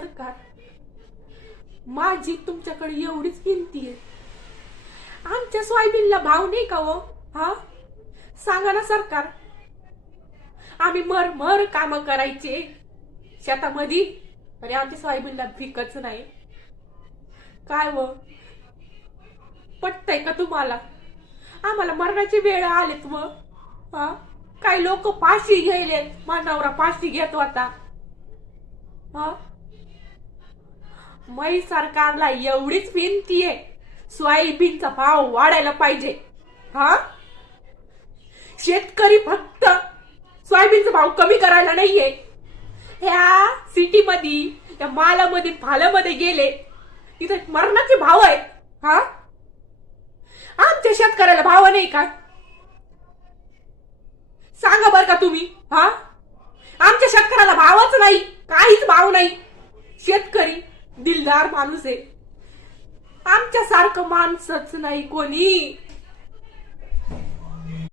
सरकार, माझी तुमच्याकडे एवढीच विनंती आहे, आमच्या सोयाबीनला भाव नाही का हो? हा, सांगा ना सरकार. आम्ही मर काम करायचे शेतामध्ये, अरे आमच्या सोयाबीनला पिकच नाही. काय व पटतंय का तुम्हाला? आम्हाला मरणाची वेळ आलीत मग. हा, काही लोक फाशी घ्यायले, माझा नवरा फाशी घेत होता. हा, मै सरकारला एवढीच विनंती आहे, सोयाबीनचा भाव वाढायला पाहिजे. हा, शेतकरी फक्त सोयाबीनचा भाव कमी करायला नाहीये, ह्या सिटी मध्ये, त्या मालामध्ये फालामध्ये गेले तिथे मरणाचे भाव आहेत. हा, आमच्या शेतकऱ्याला भाव नाही का? सांगा बर का तुम्ही. हा, आमच्या शेतकऱ्याला भावच नाही, काहीच भाव नाही. शेतकरी दिलदार माणूस आहे, आमच्या सारखं माणसंच नाही कोणी.